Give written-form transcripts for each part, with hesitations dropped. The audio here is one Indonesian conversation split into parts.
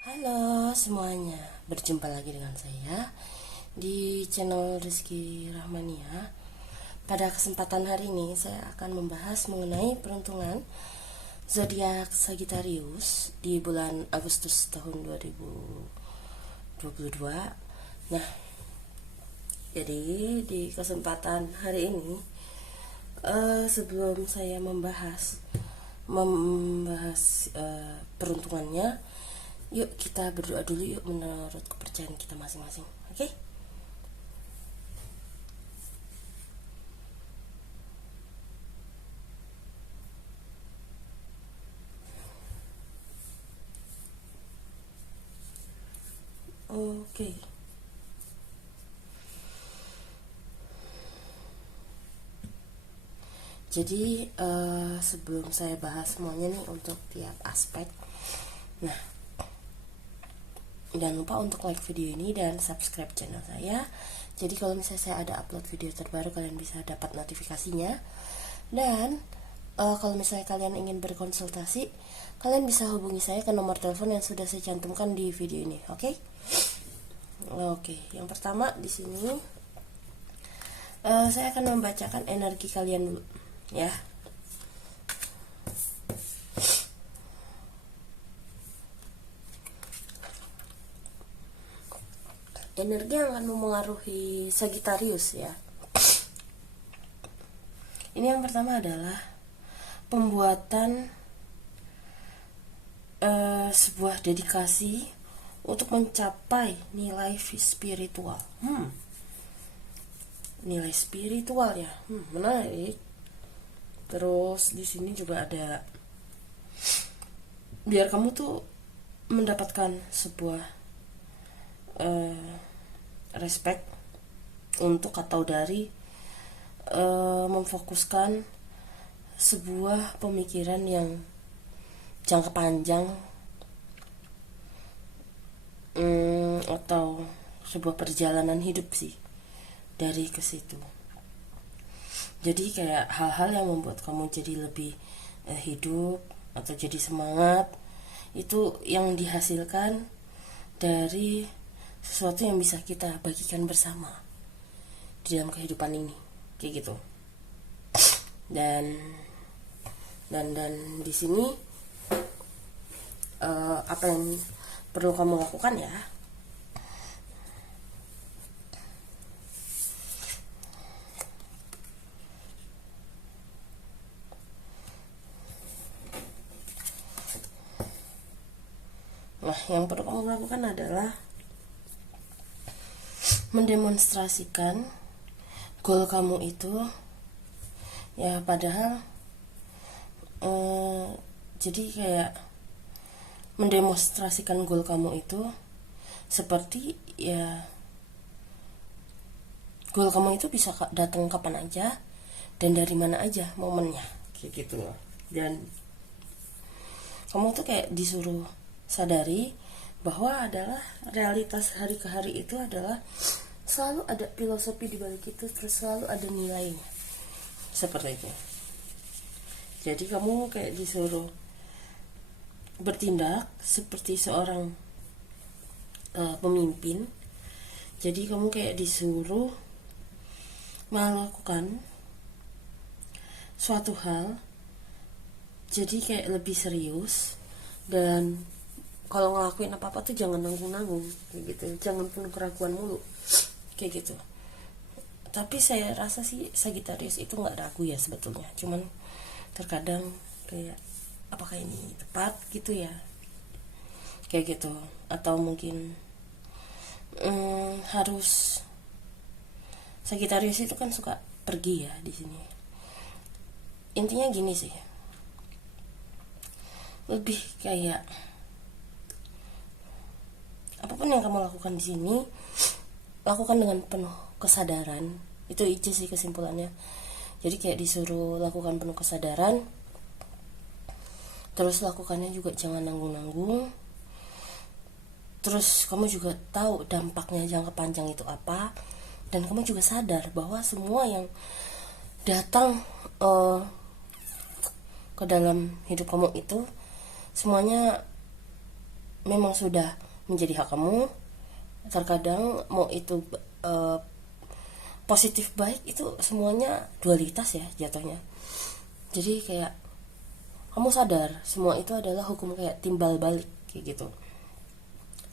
Halo semuanya, berjumpa lagi dengan saya di channel Rizky Rahmania. Pada kesempatan hari ini saya akan membahas mengenai peruntungan zodiak Sagittarius di bulan Agustus tahun 2022. Nah, jadi di kesempatan hari ini sebelum saya membahas peruntungannya, yuk kita berdoa dulu yuk menurut kepercayaan kita masing-masing. Oke? Oke. Jadi sebelum saya bahas semuanya nih untuk tiap aspek, nah jangan lupa untuk like video ini dan subscribe channel saya. Jadi kalau misalnya saya ada upload video terbaru, kalian bisa dapat notifikasinya. Dan kalau misalnya kalian ingin berkonsultasi, kalian bisa hubungi saya ke nomor telepon yang sudah saya cantumkan di video ini. Oke? Oke, yang pertama di sini saya akan membacakan energi kalian dulu, ya. Energi yang akan memengaruhi Sagittarius, ya. Ini yang pertama adalah pembuatan sebuah dedikasi untuk mencapai nilai spiritual. Nilai spiritual, ya. Menarik. Terus di sini juga ada biar kamu tuh mendapatkan sebuah respect untuk atau dari memfokuskan sebuah pemikiran yang jangka panjang, atau sebuah perjalanan hidup sih dari ke situ. Jadi kayak hal-hal yang membuat kamu jadi lebih hidup atau jadi semangat, itu yang dihasilkan dari sesuatu yang bisa kita bagikan bersama di dalam kehidupan ini, kayak gitu. Dan di sini apa yang perlu kamu lakukan, ya. Nah, yang perlu kamu lakukan adalah mendemonstrasikan goal kamu itu, ya. Padahal jadi kayak mendemonstrasikan goal kamu itu seperti, ya, goal kamu itu bisa datang kapan aja dan dari mana aja momennya, kayak gitu loh. Dan kamu tuh kayak disuruh sadari bahwa adalah realitas hari ke hari itu adalah selalu ada filosofi di balik itu, terus selalu ada nilainya, seperti itu. Jadi kamu kayak disuruh bertindak seperti seorang pemimpin. Jadi kamu kayak disuruh melakukan suatu hal, jadi kayak lebih serius. Dan kalau ngelakuin apa-apa tuh jangan nanggung-nanggung, kayak gitu. Jangan penuh keraguan mulu, kayak gitu. Tapi saya rasa sih Sagittarius itu nggak ragu ya sebetulnya. Cuman terkadang kayak apakah ini tepat gitu, ya, kayak gitu. Atau mungkin harus, Sagittarius itu kan suka pergi ya di sini. Intinya gini sih, lebih kayak apapun yang kamu lakukan di sini, lakukan dengan penuh kesadaran. Itu aja sih kesimpulannya. Jadi kayak disuruh lakukan penuh kesadaran, terus lakukannya juga jangan nanggung-nanggung. Terus kamu juga tahu dampaknya jangka panjang itu apa, dan kamu juga sadar bahwa semua yang datang ke dalam hidup kamu itu semuanya memang sudah menjadi hak kamu. Terkadang mau itu positif baik itu semuanya dualitas ya jatuhnya. Jadi kayak kamu sadar semua itu adalah hukum kayak timbal balik kayak gitu.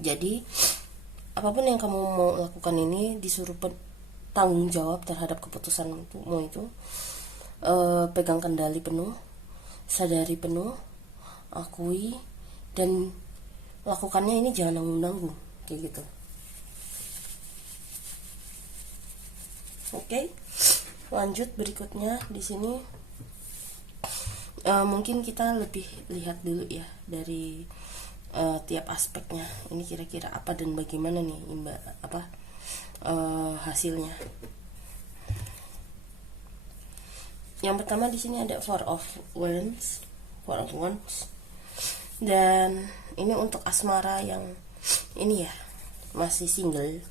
Jadi apapun yang kamu mau lakukan ini disuruh tanggung jawab terhadap keputusanmu itu. Pegang kendali penuh, sadari penuh, akui, dan lakukannya ini jangan nanggung-nanggung kayak gitu. Oke, lanjut berikutnya di sini. Mungkin kita lebih lihat dulu ya dari tiap aspeknya. Ini kira-kira apa dan bagaimana nih hasilnya. Yang pertama di sini ada Four of Wands, dan ini untuk asmara yang ini ya masih single.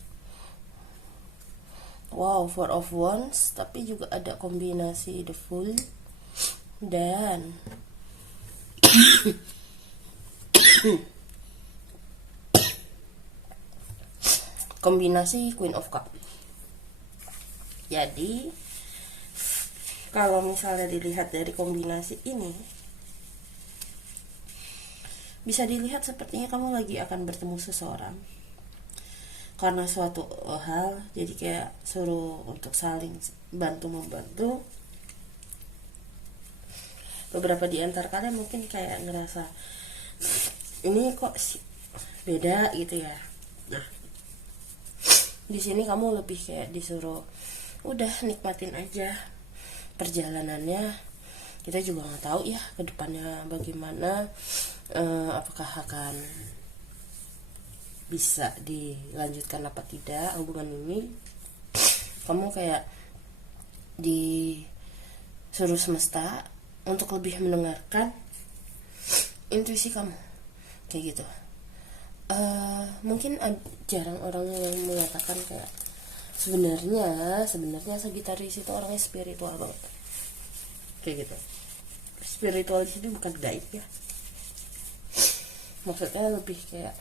Wow, Four of Wands, tapi juga ada kombinasi The Fool dan kombinasi Queen of Cup. Jadi kalau misalnya dilihat dari kombinasi ini, bisa dilihat sepertinya kamu lagi akan bertemu seseorang karena suatu hal, jadi kayak suruh untuk saling bantu membantu. Beberapa di antara kalian mungkin kayak ngerasa ini kok beda gitu ya. Nah, di sini kamu lebih kayak disuruh udah nikmatin aja perjalanannya. Kita juga nggak tahu ya kedepannya bagaimana, apakah akan bisa dilanjutkan apa tidak hubungan ini. Kamu kayak disuruh semesta untuk lebih mendengarkan intuisi kamu kayak gitu. Mungkin jarang orang yang mengatakan kayak sebenarnya Sagittarius itu orangnya spiritual banget kayak gitu. Spiritual di sini bukan gaib ya, maksudnya lebih kayak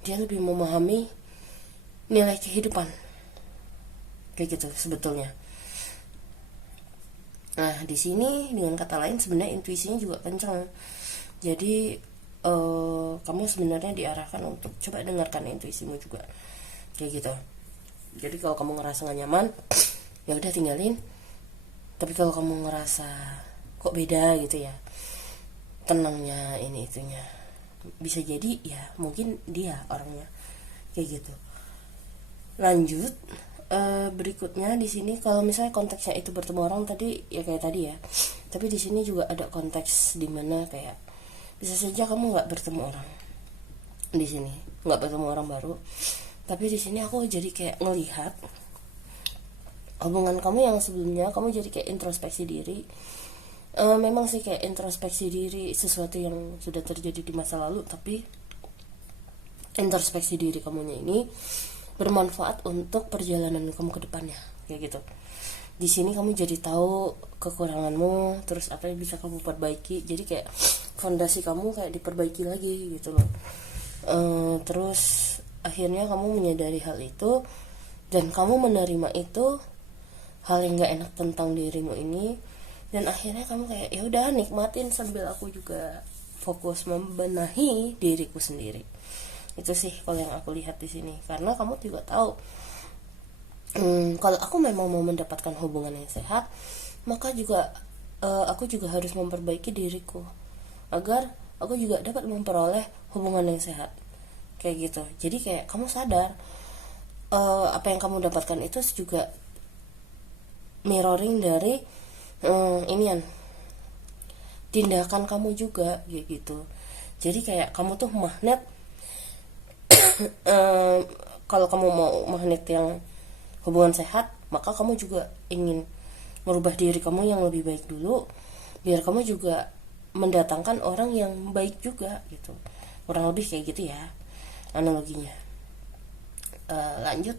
dia lebih memahami nilai kehidupan kayak gitu sebetulnya. Nah di sini dengan kata lain sebenarnya intuisinya juga kencang. Jadi kamu sebenarnya diarahkan untuk coba dengarkan intuisimu juga kayak gitu. Jadi kalau kamu ngerasa gak nyaman, ya udah tinggalin. Tapi kalau kamu ngerasa kok beda gitu ya, tenangnya ini itunya, bisa jadi ya mungkin dia orangnya kayak gitu. Lanjut berikutnya di sini, kalau misalnya konteksnya itu bertemu orang tadi ya kayak tadi ya, tapi di sini juga ada konteks dimana kayak bisa saja kamu nggak bertemu orang di sini, nggak bertemu orang baru. Tapi di sini aku jadi kayak ngelihat hubungan kamu yang sebelumnya kamu jadi kayak introspeksi diri. Memang sih kayak introspeksi diri sesuatu yang sudah terjadi di masa lalu, tapi introspeksi diri kamunya ini bermanfaat untuk perjalanan kamu ke depannya kayak gitu. Di sini kamu jadi tahu kekuranganmu, terus apa yang bisa kamu perbaiki. Jadi kayak fondasi kamu kayak diperbaiki lagi gitu loh. Terus akhirnya kamu menyadari hal itu dan kamu menerima itu, hal yang gak enak tentang dirimu ini, dan akhirnya kamu kayak ya udah nikmatin sambil aku juga fokus membenahi diriku sendiri. Itu sih kalau yang aku lihat di sini, karena kamu juga tahu kalau aku memang mau mendapatkan hubungan yang sehat, maka juga aku juga harus memperbaiki diriku agar aku juga dapat memperoleh hubungan yang sehat kayak gitu. Jadi kayak kamu sadar apa yang kamu dapatkan itu juga mirroring dari tindakan kamu juga kayak gitu. Jadi kayak kamu tuh magnet. Kalau kamu mau magnet yang hubungan sehat, maka kamu juga ingin merubah diri kamu yang lebih baik dulu, biar kamu juga mendatangkan orang yang baik juga gitu. Kurang lebih kayak gitu ya analoginya. Lanjut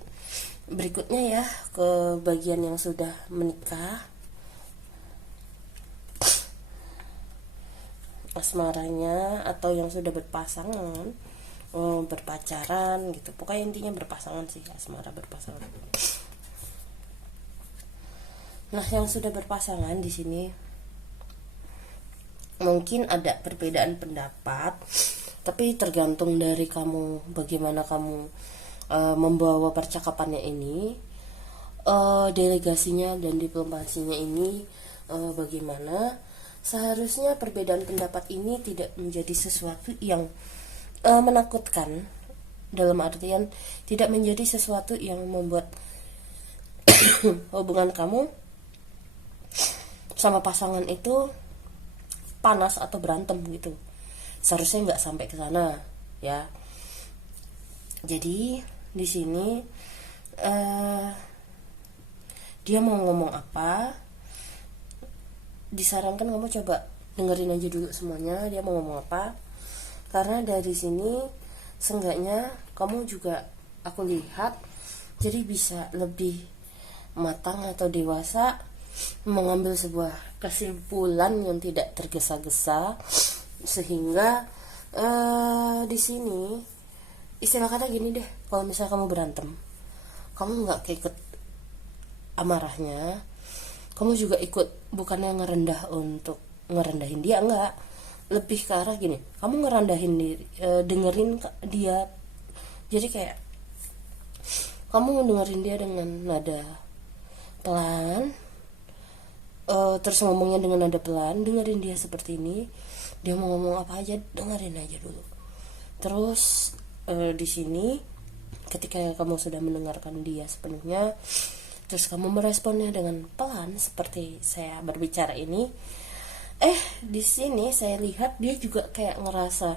berikutnya ya ke bagian yang sudah menikah, asmaranya atau yang sudah berpasangan. berpacaran gitu. Pokoknya intinya berpasangan sih, asmara berpasangan. Nah, yang sudah berpasangan di sini mungkin ada perbedaan pendapat, tapi tergantung dari kamu bagaimana kamu membawa percakapannya ini, delegasinya dan diplomasinya ini bagaimana. Seharusnya perbedaan pendapat ini tidak menjadi sesuatu yang menakutkan, dalam artian tidak menjadi sesuatu yang membuat hubungan kamu sama pasangan itu panas atau berantem gitu. Seharusnya nggak sampai ke sana ya. Jadi di sini dia mau ngomong apa, disarankan kamu coba dengerin aja dulu semuanya dia mau ngomong apa, karena dari sini seenggaknya kamu juga, aku lihat, jadi bisa lebih matang atau dewasa mengambil sebuah kesimpulan yang tidak tergesa-gesa, sehingga di sini istilah kata gini deh, kalau misalnya kamu berantem, kamu nggak keikut amarahnya, kamu juga ikut, bukannya ngerendahin dia, enggak, lebih ke arah gini, kamu ngerendahin diri, dengerin dia, jadi kayak kamu dengerin dia dengan nada pelan, terus ngomongnya dengan nada pelan, dengerin dia seperti ini, dia mau ngomong apa aja dengerin aja dulu. Terus di sini ketika kamu sudah mendengarkan dia sepenuhnya, terus kamu meresponnya dengan pelan seperti saya berbicara ini, di sini saya lihat dia juga kayak ngerasa,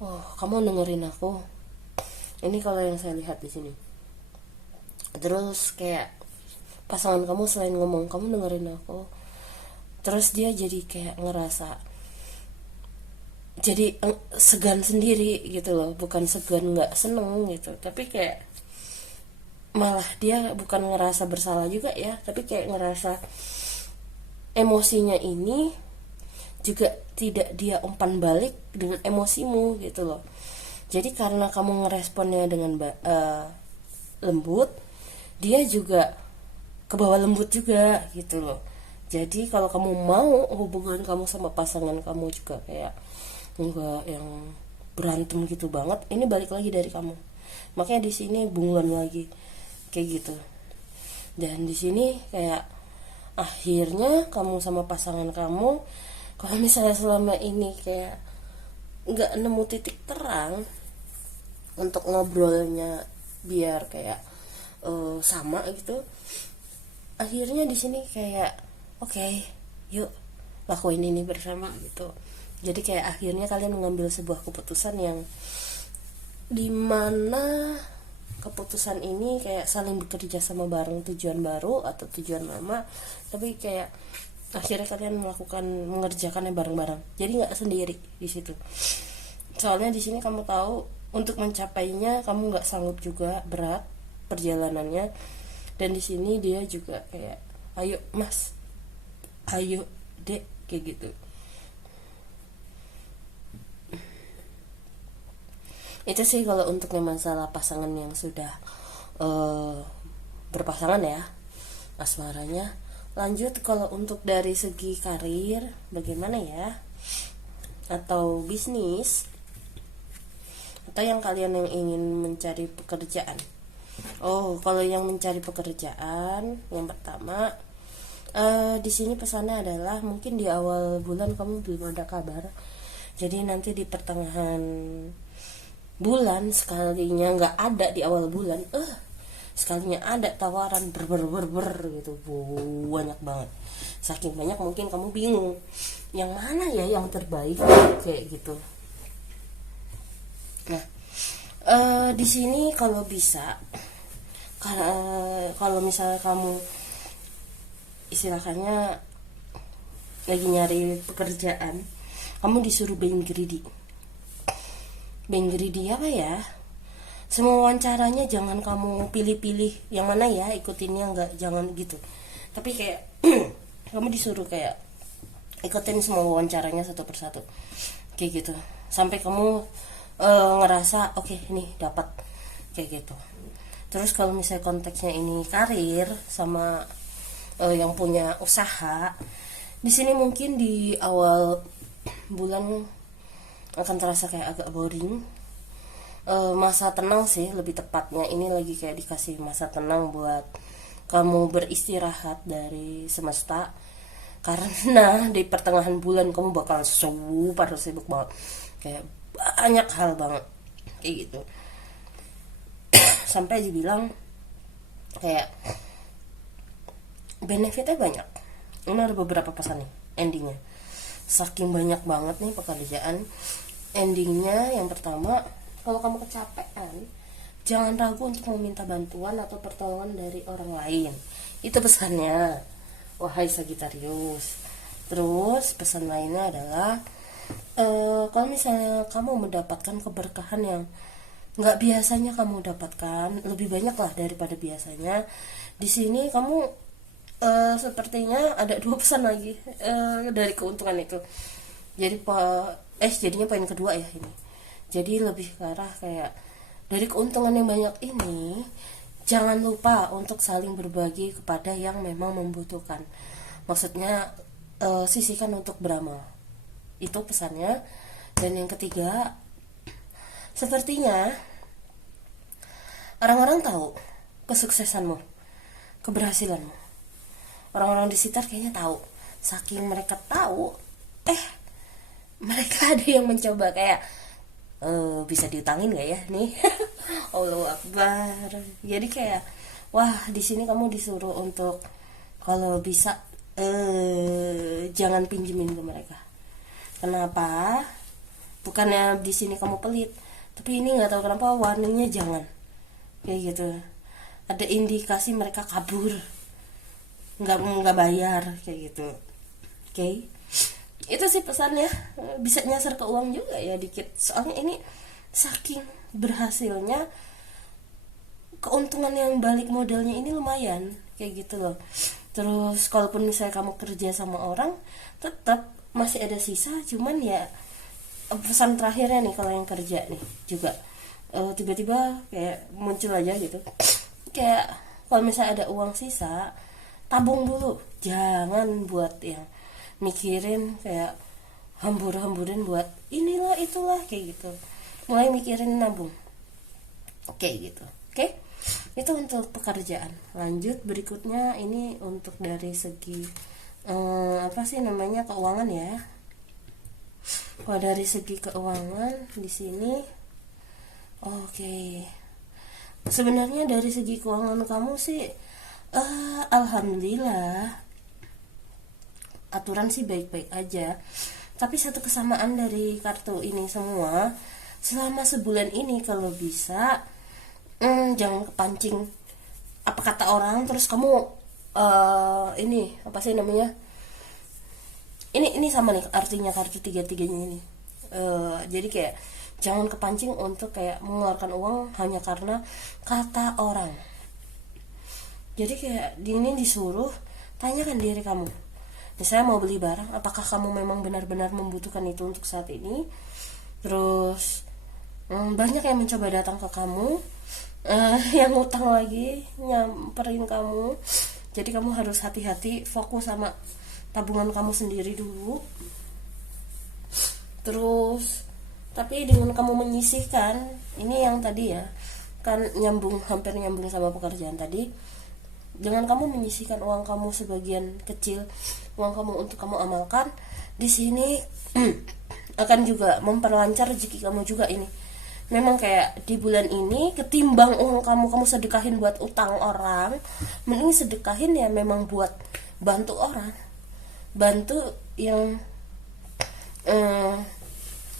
oh kamu dengerin aku, ini kalau yang saya lihat di sini. Terus kayak pasangan kamu selain ngomong kamu dengerin aku, terus dia jadi kayak ngerasa jadi segan sendiri gitu loh, bukan segan nggak seneng gitu, tapi kayak malah dia bukan ngerasa bersalah juga ya, tapi kayak ngerasa emosinya ini juga tidak dia umpan balik dengan emosimu gitu loh. Jadi karena kamu ngeresponnya dengan lembut, dia juga ke bawah lembut juga gitu loh. Jadi kalau kamu mau hubungan kamu sama pasangan kamu juga kayak enggak yang berantem gitu banget, ini balik lagi dari kamu. Makanya di sini bunglon lagi kayak gitu. Dan di sini kayak akhirnya kamu sama pasangan kamu, kalau misalnya selama ini kayak nggak nemu titik terang untuk ngobrolnya biar kayak sama gitu, akhirnya di sini kayak oke, yuk lakuin ini bersama gitu. Jadi kayak akhirnya kalian mengambil sebuah keputusan yang dimana keputusan ini kayak saling bekerja sama bareng, tujuan baru atau tujuan lama, tapi kayak akhirnya kalian mengerjakannya bareng-bareng. Jadi nggak sendiri di situ. Soalnya di sini kamu tahu untuk mencapainya kamu nggak sanggup juga, berat perjalanannya. Dan di sini dia juga kayak ayo mas, ayo dek, kayak gitu. Itu sih kalau untuk masalah pasangan yang sudah berpasangan ya, asmaranya. Lanjut kalau untuk dari segi karir bagaimana ya, atau bisnis, atau yang kalian yang ingin mencari pekerjaan. Kalau yang mencari pekerjaan, yang pertama di sini pesannya adalah mungkin di awal bulan kamu belum ada kabar. Jadi nanti di pertengahan bulan, sekalinya nggak ada di awal bulan, sekalinya ada tawaran gitu, banyak banget. Saking banyak mungkin kamu bingung yang mana ya yang terbaik kayak gitu. Nah, di sini kalau bisa, kalau misalnya kamu istilahnya lagi nyari pekerjaan, kamu disuruh being greedy apa ya, semua wawancaranya jangan kamu pilih-pilih yang mana ya ikutinnya, enggak, jangan gitu, tapi kayak kamu disuruh kayak ikutin semua wawancaranya satu persatu kayak gitu, sampai kamu ngerasa oke, ini dapat kayak gitu. Terus kalau misalnya konteksnya ini karir sama yang punya usaha, di sini mungkin di awal bulan akan terasa kayak agak boring. Masa tenang sih lebih tepatnya, ini lagi kayak dikasih masa tenang buat kamu beristirahat dari semesta, karena di pertengahan bulan kamu bakal super sibuk banget, kayak banyak hal banget kayak gitu. Sampai dibilang kayak benefitnya banyak. Ini ada beberapa pesan nih endingnya, saking banyak banget nih pekerjaan. Endingnya yang pertama, kalau kamu kecapean, jangan ragu untuk meminta bantuan atau pertolongan dari orang lain. Itu pesannya, wahai Sagittarius. Terus pesan lainnya adalah kalau misalnya kamu mendapatkan keberkahan yang nggak biasanya kamu dapatkan, lebih banyak lah daripada biasanya. Di sini kamu sepertinya ada dua pesan lagi dari keuntungan itu. Jadi jadinya poin kedua ya ini. Jadi lebih ke arah kayak dari keuntungan yang banyak ini, jangan lupa untuk saling berbagi kepada yang memang membutuhkan. Maksudnya sisihkan untuk beramal. Itu pesannya. Dan yang ketiga, sepertinya orang-orang tahu kesuksesanmu, keberhasilanmu. Orang-orang di sekitar kayaknya tahu. Saking mereka tahu, mereka ada yang mencoba kayak bisa diutangin gak ya nih. Allahu Akbar. Jadi kayak wah, di sini kamu disuruh untuk kalau bisa jangan pinjemin ke mereka. Kenapa? Bukannya di sini kamu pelit, tapi ini nggak tahu kenapa warningnya jangan kayak gitu. Ada indikasi mereka kabur, nggak bayar kayak gitu. Oke. Itu sih pesannya. Bisa nyasar ke uang juga ya dikit, soalnya ini saking berhasilnya, keuntungan yang balik modalnya ini lumayan kayak gitu loh. Terus kalaupun misalnya kamu kerja sama orang, tetap masih ada sisa. Cuman ya pesan terakhirnya nih, kalau yang kerja nih juga tiba-tiba kayak muncul aja gitu, kayak kalau misalnya ada uang sisa, tabung dulu, jangan buat yang mikirin kayak hambur-hamburin buat inilah itulah kayak gitu. Mulai mikirin nabung kayak gitu. Oke? Itu untuk pekerjaan. Lanjut berikutnya, ini untuk dari segi apa sih namanya, keuangan ya. Kalau dari segi keuangan di sini oke. Sebenarnya dari segi keuangan kamu sih alhamdulillah aturan sih baik-baik aja. Tapi satu kesamaan dari kartu ini semua, selama sebulan ini kalau bisa jangan kepancing apa kata orang, terus kamu ini apa sih namanya, ini sama nih artinya kartu tiga-tiganya ini. Jadi kayak jangan kepancing untuk kayak mengeluarkan uang hanya karena kata orang. Jadi kayak ini disuruh tanyakan diri kamu, misalnya mau beli barang, apakah kamu memang benar-benar membutuhkan itu untuk saat ini. Terus banyak yang mencoba datang ke kamu, yang ngutang lagi nyamperin kamu. Jadi kamu harus hati-hati, fokus sama tabungan kamu sendiri dulu. Terus tapi dengan kamu menyisihkan, ini yang tadi ya kan hampir nyambung sama pekerjaan tadi. Dengan kamu menyisihkan uang kamu sebagian kecil, uang kamu untuk kamu amalkan di sini akan juga memperlancar rezeki kamu juga ini. Memang kayak di bulan ini, ketimbang uang kamu sedekahin buat utang orang, mending sedekahin ya memang buat bantu orang, bantu yang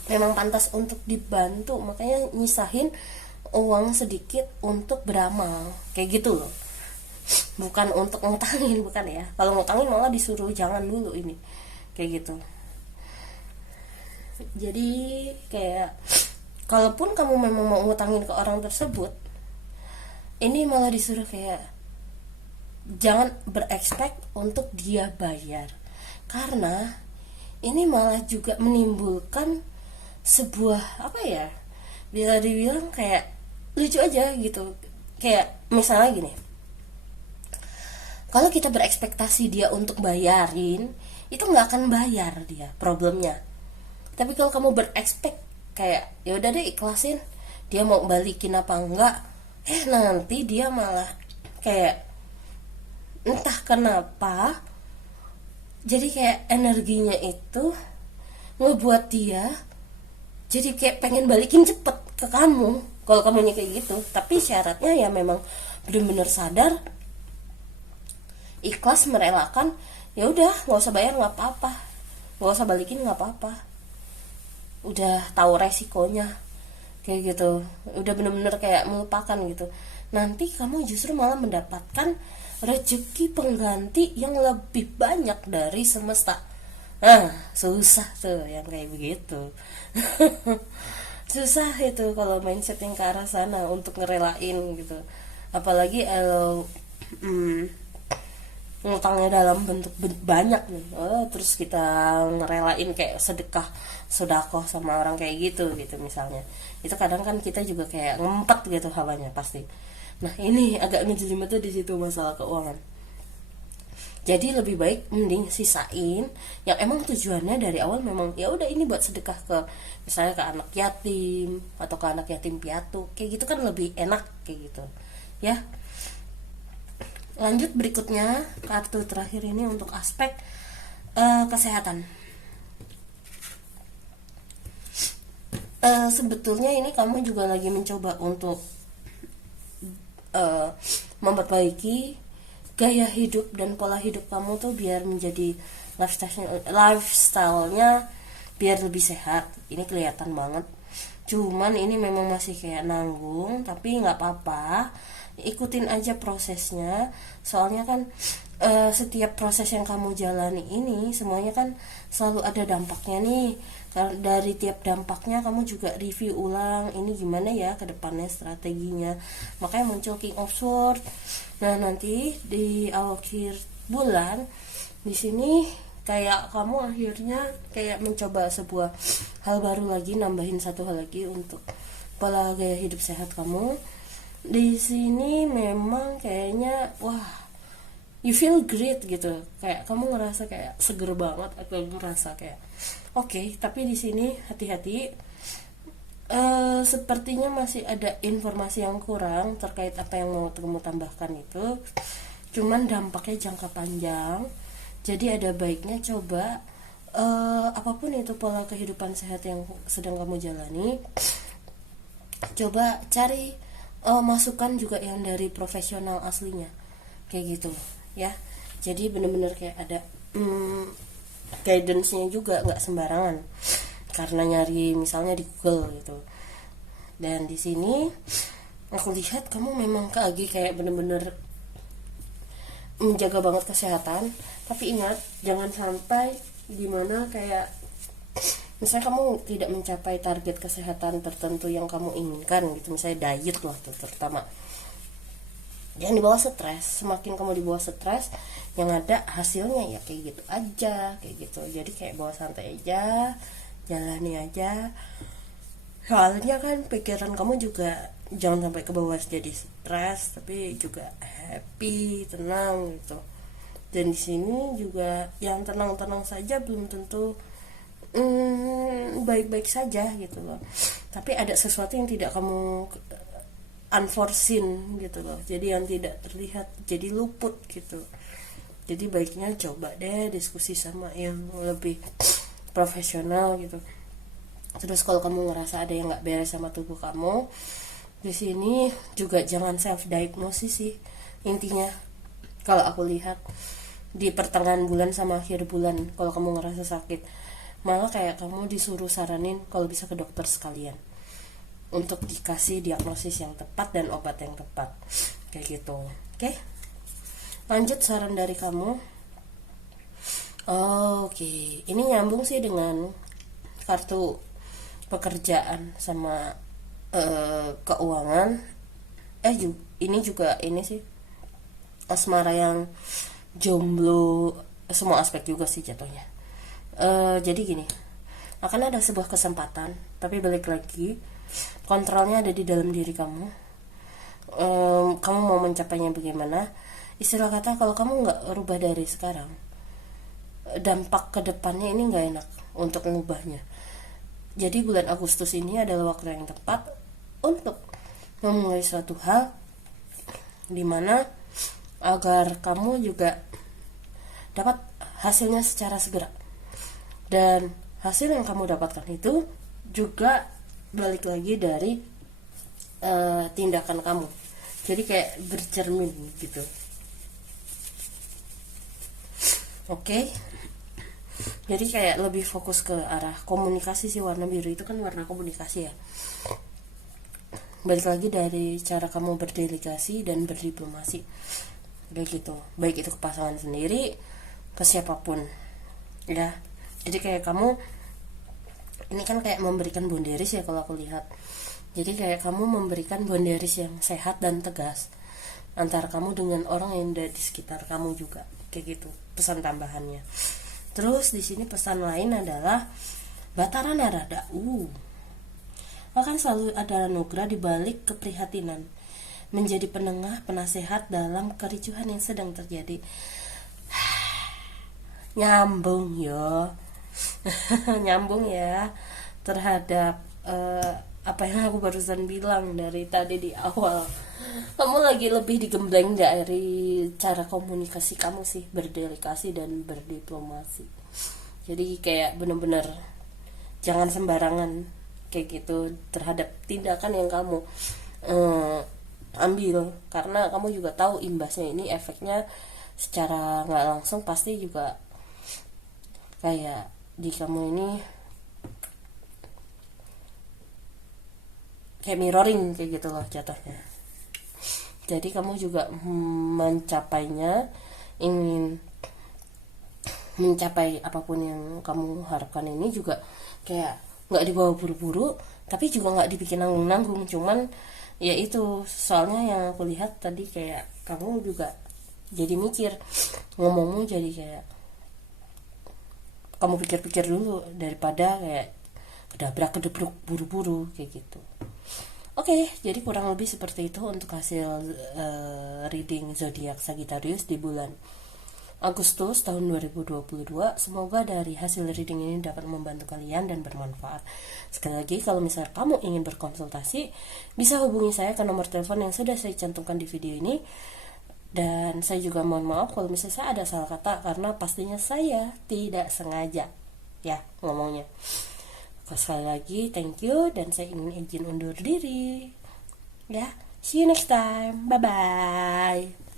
memang pantas untuk dibantu. Makanya nyisahin uang sedikit untuk beramal kayak gitu loh, bukan untuk ngutangin, bukan ya. Kalau ngutangin malah disuruh jangan dulu ini kayak gitu. Jadi kayak kalaupun kamu memang mau ngutangin ke orang tersebut, ini malah disuruh kayak jangan berekspek untuk dia bayar, karena ini malah juga menimbulkan sebuah apa ya, bisa dibilang kayak lucu aja gitu. Kayak misalnya gini, kalau kita berekspektasi dia untuk bayarin, itu nggak akan bayar dia, problemnya. Tapi kalau kamu berekspek kayak ya udah deh ikhlasin, dia mau balikin apa enggak, nanti dia malah kayak entah kenapa, jadi kayak energinya itu ngebuat dia jadi kayak pengen balikin cepet ke kamu kalau kamunya kayak gitu. Tapi syaratnya ya memang benar-benar sadar, ikhlas, merelakan. Ya udah, nggak usah bayar nggak apa-apa, nggak usah balikin nggak apa-apa, udah tahu resikonya kayak gitu, udah bener-bener kayak melupakan gitu. Nanti kamu justru malah mendapatkan rezeki pengganti yang lebih banyak dari semesta. Susah tuh yang kayak begitu. Susah itu kalau mindset yang ke arah sana untuk ngerelain gitu. Apalagi kalau ngutangnya dalam bentuk banyak nih, terus kita ngerelain kayak sedekah sedekah sama orang kayak gitu gitu misalnya, itu kadang kan kita juga kayak ngempet gitu hawanya pasti. Nah ini agak ngejelimet tuh di situ masalah keuangan. Jadi lebih baik mending sisain yang emang tujuannya dari awal memang ya udah ini buat sedekah ke misalnya ke anak yatim atau ke anak yatim piatu kayak gitu, kan lebih enak kayak gitu ya. Lanjut berikutnya, kartu terakhir ini untuk aspek kesehatan. Sebetulnya ini kamu juga lagi mencoba untuk memperbaiki gaya hidup dan pola hidup kamu tuh biar menjadi lifestyle-nya biar lebih sehat. Ini kelihatan banget. Cuman ini memang masih kayak nanggung, tapi nggak apa-apa, ikutin aja prosesnya. Soalnya kan setiap proses yang kamu jalani ini semuanya kan selalu ada dampaknya nih. Dari tiap dampaknya kamu juga review ulang ini gimana ya ke depannya strateginya. Makanya muncul King of Swords. Nah nanti di akhir bulan di sini kayak kamu akhirnya kayak mencoba sebuah hal baru lagi, nambahin satu hal lagi untuk pola gaya hidup sehat kamu. Di sini memang kayaknya wah, you feel great gitu, kayak kamu ngerasa kayak seger banget atau ngerasa kayak oke. Tapi di sini hati-hati, sepertinya masih ada informasi yang kurang terkait apa yang mau kamu tambahkan itu, cuman dampaknya jangka panjang. Jadi ada baiknya coba apapun itu pola kehidupan sehat yang sedang kamu jalani, coba cari masukan juga yang dari profesional aslinya kayak gitu ya. Jadi bener-bener kayak ada guidance-nya juga, nggak sembarangan karena nyari misalnya di Google gitu. Dan di sini aku lihat kamu memang kayak bener-bener menjaga banget kesehatan. Tapi ingat, jangan sampai gimana kayak misalnya kamu tidak mencapai target kesehatan tertentu yang kamu inginkan gitu, misalnya diet lah tuh terutama. Jangan dibawa stres. Semakin kamu dibawa stres, yang ada hasilnya ya kayak gitu aja, kayak gitu. Jadi kayak bawa santai aja, jalani aja. Soalnya kan pikiran kamu juga jangan sampai ke bawah jadi stres, tapi juga happy, tenang gitu. Dan di sini juga yang tenang-tenang saja belum tentu baik-baik saja gitu loh. Tapi ada sesuatu yang tidak kamu unforeseen gitu loh, jadi yang tidak terlihat, jadi luput gitu. Jadi baiknya coba deh diskusi sama yang lebih profesional gitu. Terus kalau kamu ngerasa ada yang nggak beres sama tubuh kamu, di sini juga jangan self diagnosis sih intinya. Kalau aku lihat di pertengahan bulan sama akhir bulan, kalau kamu ngerasa sakit, malah kayak kamu disuruh saranin kalau bisa ke dokter sekalian untuk dikasih diagnosis yang tepat dan obat yang tepat kayak gitu. Oke, lanjut saran dari kamu. Oke, ini nyambung sih dengan kartu pekerjaan sama keuangan. Ini juga ini sih asmara yang jomblo, semua aspek juga sih jatuhnya. Jadi gini, akan ada sebuah kesempatan, tapi balik lagi Kontrolnya ada di dalam diri kamu. Kamu mau mencapainya bagaimana? Istilah kata, kalau kamu nggak rubah dari sekarang, dampak ke depannya ini nggak enak untuk mengubahnya. Jadi bulan Agustus ini adalah waktu yang tepat untuk memulai suatu hal, dimana agar kamu juga dapat hasilnya secara segera. Dan hasil yang kamu dapatkan itu juga balik lagi dari tindakan kamu. Jadi kayak bercermin gitu. Oke. Jadi kayak lebih fokus ke arah komunikasi sih. Warna biru itu kan warna komunikasi ya. Balik lagi dari cara kamu berdelegasi dan berdiplomasi, kayak gitu. Baik itu ke pasangan sendiri, ke siapapun ya. Jadi kayak kamu ini kan kayak memberikan boundaries ya kalau aku lihat. Jadi kayak kamu memberikan boundaries yang sehat dan tegas antara kamu dengan orang yang ada di sekitar kamu juga, kayak gitu pesan tambahannya. Terus di sini pesan lain adalah Batara Narada. Akan selalu ada anugerah di balik keprihatinan, menjadi penengah penasehat dalam kericuhan yang sedang terjadi. Nyambung ya. Nyambung ya terhadap apa yang aku barusan bilang dari tadi di awal. Kamu lagi lebih digembleng dari cara komunikasi kamu sih, berdelegasi dan berdiplomasi. Jadi kayak bener-bener jangan sembarangan kayak gitu terhadap tindakan yang kamu ambil, karena kamu juga tahu imbasnya ini, efeknya secara nggak langsung pasti juga kayak di kamu ini kayak mirroring kayak gitu loh jatuhnya. Jadi kamu juga mencapainya, ingin mencapai apapun yang kamu harapkan ini juga kayak nggak dibawa buru-buru, tapi juga nggak dibikin nanggung-nanggung. Cuman ya itu, soalnya yang aku lihat tadi kayak kamu juga jadi mikir, ngomongmu jadi kayak kamu pikir-pikir dulu daripada kayak kedabrak-kedebruk buru-buru kayak gitu. Oke, jadi kurang lebih seperti itu untuk hasil reading zodiak Sagittarius di bulan Agustus tahun 2022. Semoga dari hasil reading ini dapat membantu kalian dan bermanfaat. Sekali lagi, kalau misalnya kamu ingin berkonsultasi, bisa hubungi saya ke nomor telepon yang sudah saya cantumkan di video ini. Dan saya juga mohon maaf kalau misalnya saya ada salah kata, karena pastinya saya tidak sengaja ya ngomongnya. Sekali lagi thank you, dan saya ingin izin undur diri ya. See you next time, bye bye.